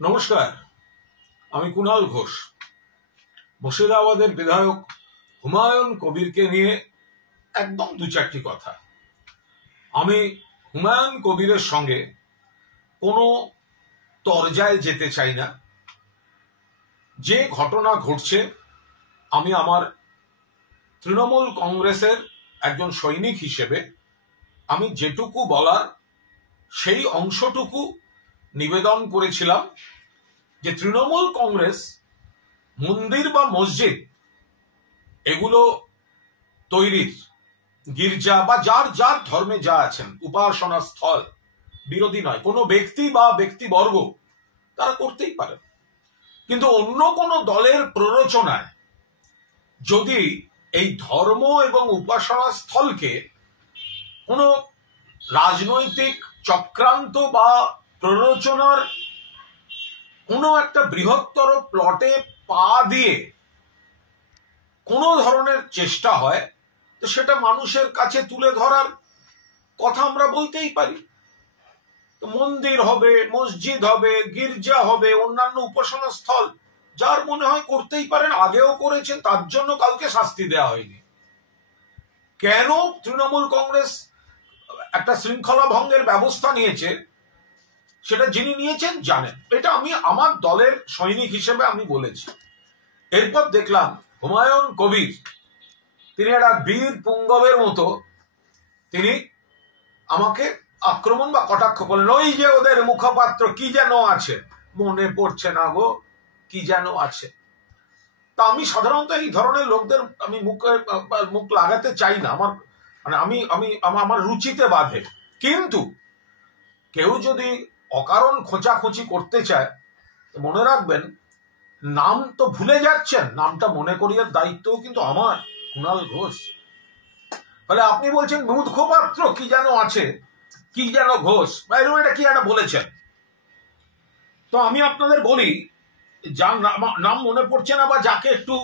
নমস্কার, আমি কুণাল ঘোষ। মুর্শিদাবাদের বিধায়ক হুমায়ুন কবিরকে নিয়ে একদম দু চারটি কথা। আমি হুমায়ুন কবিরের সঙ্গে কোনো তরজায় যেতে চাই না। যে ঘটনা ঘটছে, আমি আমার তৃণমূল কংগ্রেসের একজন সৈনিক হিসেবে আমি যেটুকু বলার সেই অংশটুকু নিবেদন করেছিলাম যে তৃণমূল কংগ্রেস মন্দির বা মসজিদ এগুলো তৈরির, গির্জা বা যার যার ধর্মে যা আছেন উপাসনা স্থল বিরোধী নয়। কোনো ব্যক্তি বা ব্যক্তিবর্গ তারা করতেই পারে, কিন্তু অন্য কোনো দলের প্ররোচনায় যদি এই ধর্ম এবং উপাসনা স্থলকে কোনো রাজনৈতিক চক্রান্ত বা প্ররোচনার কোনো একটা বৃহত্তর প্লটে পা দিয়ে কোনো ধরনের চেষ্টা হয়, তো সেটা মানুষের কাছে তুলে ধরার কথা আমরা বলতেই পারি। তো মন্দির হবে, মসজিদ হবে, গির্জা হবে, অন্যান্য উপাসনা স্থল যার মনে হয় করতেই পারেন, আগেও করেছেন, তার জন্য কাউকে শাস্তি দেওয়া হয়নি। কেন তৃণমূল কংগ্রেস একটা শৃঙ্খলা ভঙ্গের ব্যবস্থা নিয়েছে, সেটা যিনি নিয়েছেন জানেন। এটা আমি আমার দলের সৈনিক হিসেবে আমি বলেছি। এরপর দেখলাম হুমায়ুন কবির তিনি একটা বীর পুঙ্গবের মতো তিনি আমাকে আক্রমণ বা কটাক্ষ করলেন। ওই যে ওদের মুখপাত্র কি যেন আছে, মনে পড়ছে না গো, কি যেন আছে। তা আমি সাধারণত এই ধরনের লোকদের আমি মুখ লাগাতে চাই না, আমার মানে আমার রুচিতে বাধে। কিন্তু কেউ যদি অকারণ খোঁচাখুচি করতে চায়, মনে রাখবেন নাম তো ভুলে যাচ্ছেন, নামটা মনে করিয়ে দায়িত্বও কিন্তু আমার, কুণাল ঘোষ। তাহলে আপনি বলছেন মুখপাত্র কি যেন আছে, কি যেন ঘোষ, এটা কি একটা বলেছেন। তো আমি আপনাদের বলি, যার নাম মনে পড়ছে না বা যাকে একটু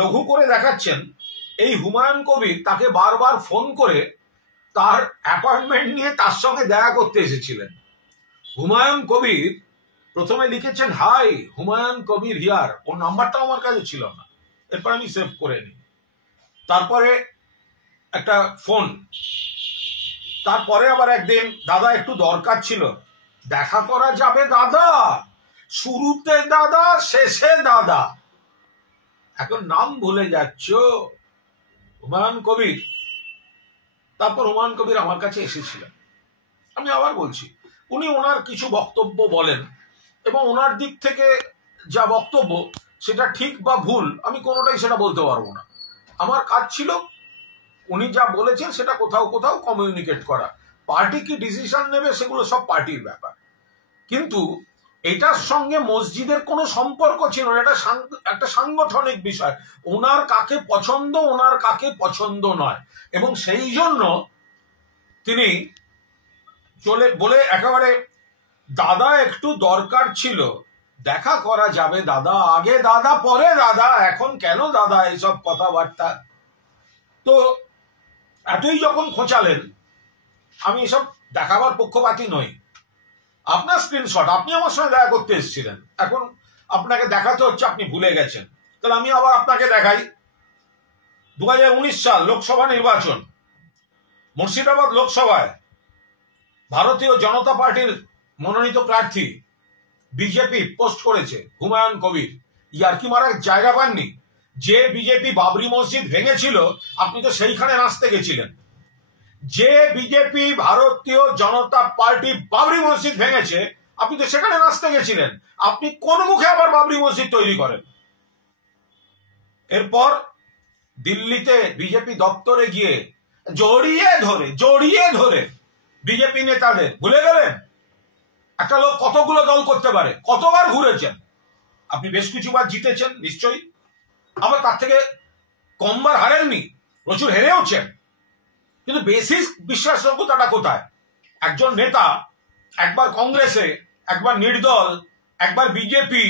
লঘু করে দেখাচ্ছেন, এই হুমায়ুন কবির তাকে বারবার ফোন করে তার অ্যাপয়েন্টমেন্ট নিয়ে তার সঙ্গে দেখা করতে এসেছিলেন। হুমায়ুন কবির প্রথমে লিখেছেন হাই হুমায়ুন কবির হিয়ার, ওর নাম্বারটাও আমার কাছে ছিল না, এরপর আমি সেভ করে নিই। তারপরে একটা ফোন, তারপরে আবার একদিন দাদা একটু দরকার ছিল, দেখা করা যাবে দাদা, শুরুতে দাদা শেষে দাদা। এখন নাম ভুলে যাচ্ছ হুমায়ুন কবির। তারপর হুমায়ুন কবির আমার কাছে এসেছিলেন। আমি আবার বলছি, উনি ওনার কিছু বক্তব্য বলেন এবং ওনার দিক থেকে যা বক্তব্য সেটা ঠিক বা ভুল আমি কোনোটাই সেটা বলতে পারবো না। আমার কাজ ছিল উনি যা বলেছেন সেটা কোথাও কোথাও কমিউনিকেট করা। পার্টি কি ডিসিশন নেবে সেগুলো সব পার্টির ব্যাপার, কিন্তু এটার সঙ্গে মসজিদের কোনো সম্পর্ক ছিল না। এটা একটা সাংগঠনিক বিষয়, ওনার কাকে পছন্দ ওনার কাকে পছন্দ নয়, এবং সেই জন্য তিনি বলে একেবারে দাদা একটু দরকার ছিল, দেখা করা যাবে দাদা, আগে দাদা পরে দাদা, এখন কেন দাদা এইসব কথাবার্তা। তো এতই যখন খোঁচালেন, আমি এসব দেখাবার পক্ষপাতী নই। আপনার স্ক্রিনশট, আপনি আমার সঙ্গে দেখা করতে এসেছিলেন, এখন আপনাকে দেখাতে হচ্ছে আপনি ভুলে গেছেন। তাহলে আমি আবার আপনাকে দেখাই। 2019 সাল লোকসভা নির্বাচন, মুর্শিদাবাদ লোকসভায় ভারতীয় জনতা পার্টির মনোনীত প্রার্থী বিজেপি পোস্ট করেছে হুমায়ুন কবির। ইয়ার্কি মারার জায়গা পাননি। যে বিজেপি বাবরি মসজিদ ভেঙেছিল, আপনি তো সেইখানে নাচতে গেছিলেন। যে বিজেপি ভারতীয় জনতা পার্টি বাবরি মসজিদ ভেঙেছে, আপনি তো সেখানে নাচতে গেছিলেন। আপনি কোন মুখে আবার বাবরি মসজিদ তৈরি করেন? এরপর দিল্লিতে বিজেপি দপ্তরে গিয়ে জড়িয়ে ধরে বিজেপি নেতাদের, ভুলে গেলেন একটা লোক কতগুলো দল করতে পারে, কতবার ঘুরেছেন আপনি, বেশ কিছুবার জিতেছেন নিশ্চয়ই, আবার তার থেকে কমবার হারেননি, প্রচুর হেরেওছেন। কিন্তু বেসিক বিশ্বাসযোগ্যতাটা কোথায়? একজন নেতা একবার কংগ্রেসে, একবার নির্দল, একবার বিজেপি,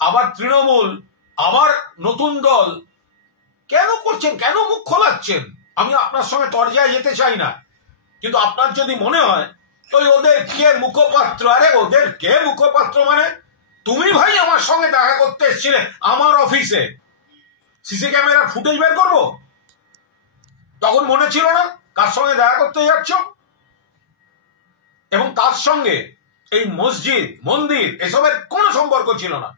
আবার তৃণমূল, আবার নতুন দল, কেন করছেন? কেন মুখ খোলাচ্ছেন? আমি আপনার সঙ্গে তরজায় যেতে চাই না, কিন্তু আপনার যদি মনে হয় ওই ওদের কে মুখপাত্র, আরে ওদের কে মুখপাত্র মানে তুমি ভাই আমার সঙ্গে দেখা করতে এসেছিলে আমার অফিসে, সিসি ক্যামেরার ফুটেজ বের করবো? তখন মনে ছিল না কার সঙ্গে দেখা করতে যাচ্ছ? এবং তার সঙ্গে এই মসজিদ মন্দির এসবের কোনো সম্পর্ক ছিল না।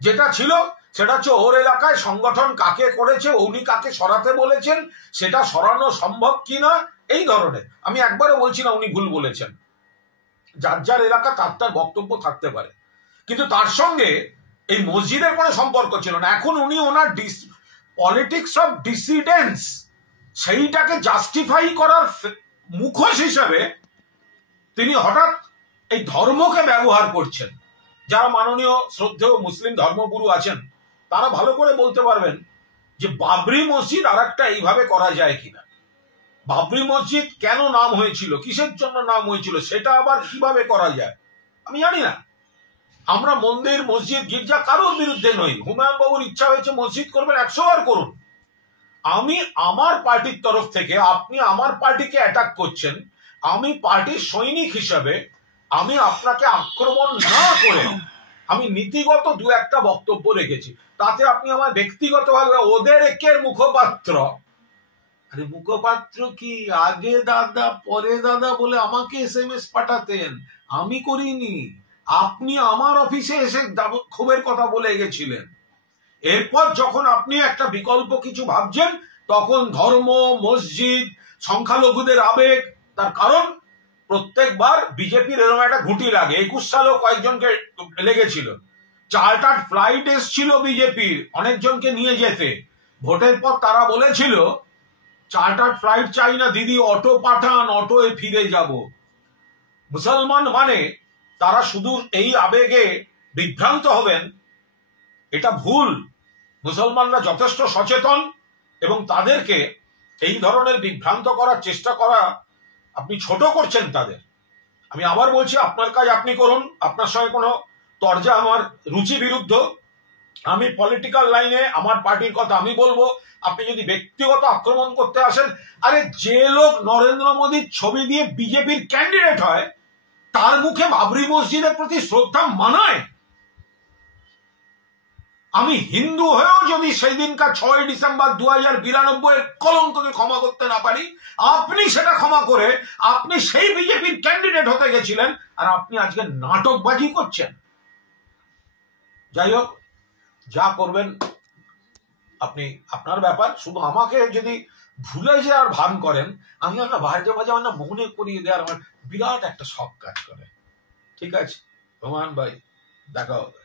যেটা ছিল সেটা হচ্ছে ওর এলাকায় সংগঠন কাকে করেছে, উনি কাকে সরাতে বলেছেন, সেটা সরানো সম্ভব কিনা, এই ধরনের। আমি একবারও বলছি না উনি ভুল বলেছেন, যার যার এলাকা তার তার বক্তব্য থাকতে পারে, কিন্তু তার সঙ্গে এই মসজিদের কোনো সম্পর্ক ছিল না। এখন উনি ওনার পলিটিক্স অফ ডিসিডেন্স সেইটাকে জাস্টিফাই করার মুখোশ হিসাবে তিনি হঠাৎ এই ধর্মকে ব্যবহার করছেন। যারা মাননীয় শ্রদ্ধেয় মুসলিম ধর্মগুরু আছেন তারা ভালো করে বলতে পারবেন যে বাবরি মসজিদ আর একটা এইভাবে করা যায় কিনা। বাবরি মসজিদ কেন নাম হয়েছিল, কিসের জন্য নাম হয়েছিল, সেটা আবার কিভাবে করা যায় আমি জানি না। আমরা মন্দির মসজিদ গির্জা কারোর বিরুদ্ধে নই। হুমায়ুন বাবুর ইচ্ছা হয়েছে মসজিদ করবেন, 100 বার করুন। আমি আমার পার্টির তরফ থেকে, আপনি আমার পার্টিকে অ্যাটাক করছেন, আমি পার্টির সৈনিক হিসাবে আমি আপনাকে আক্রমণ না করে আমি নীতিগত দু একটা বক্তব্য রেখেছি। তাতে আপনি আমার ব্যক্তিগতভাবে ওদের একের মুখপাত্র, আরে মুখপাত্র কি, আগে দাদা পরে দাদা বলে আমাকে SMS পাঠাতেন, আমি করিনি। আপনি আমার অফিসে এসে ক্ষোভের কথা বলে গেছিলেন। এরপর যখন আপনি একটা বিকল্প কিছু ভাবছেন তখন ধর্ম, মসজিদ, সংখ্যালঘুদের আবেগ। তার কারণ প্রত্যেকবার বিজেপির এরকম একটা ঘুঁটি লাগে। 21 সালেও কয়েকজনকে লেগেছিল, চার্টার্ড ফ্লাইট এসছিল বিজেপির অনেকজনকে নিয়ে যেতে। ভোটের পর তারা বলেছিল চার্টার্ড ফ্লাইট চাই না দিদি, অটো পাঠান, অটোয় ফিরে যাব। মুসলমান মানে তারা শুধু এই আবেগে বিভ্রান্ত হবেন, এটা ভুল। মুসলমানরা যথেষ্ট সচেতন এবং তাদেরকে এই ধরনের বিভ্রান্ত করার চেষ্টা করা, আপনি ছোট করছেন তাদের। আমি আবার বলছি, আপনার কাজ আপনি করুন, আপনার সঙ্গে কোনো তরজা আমার রুচি বিরুদ্ধ। আমি পলিটিক্যাল লাইনে আমার পার্টির কথা আমি বলবো। আপনি যদি ব্যক্তিগত আক্রমণ করতে আসেন, আরে যে লোক নরেন্দ্র মোদীর ছবি দিয়ে বিজেপির ক্যান্ডিডেট হয় তার মুখে বাবরি মসজিদের প্রতি শ্রদ্ধা মানায়? আমি হিন্দু হয়েও যদি সেই দিনকার 6 ডিসেম্বর 2092 কলঙ্ককে ক্ষমা করতে না পারি, আপনি সেটা ক্ষমা করে আপনি সেই বিজেপির ক্যান্ডিডেট হতে গেছিলেন, আর আপনি আজকে নাটকবাজি করছেন। যাই হোক, যা করবেন আপনি, আপনার ব্যাপার। শুধু আমাকে যদি ভুলে যাওয়ার ভান করেন, আমি আমার মাঝে মাঝে আমার মনে করিয়ে দেওয়ার আমার বিরাট একটা শখ কাজ করে। ঠিক আছে রোমান ভাই, দেখা হবে।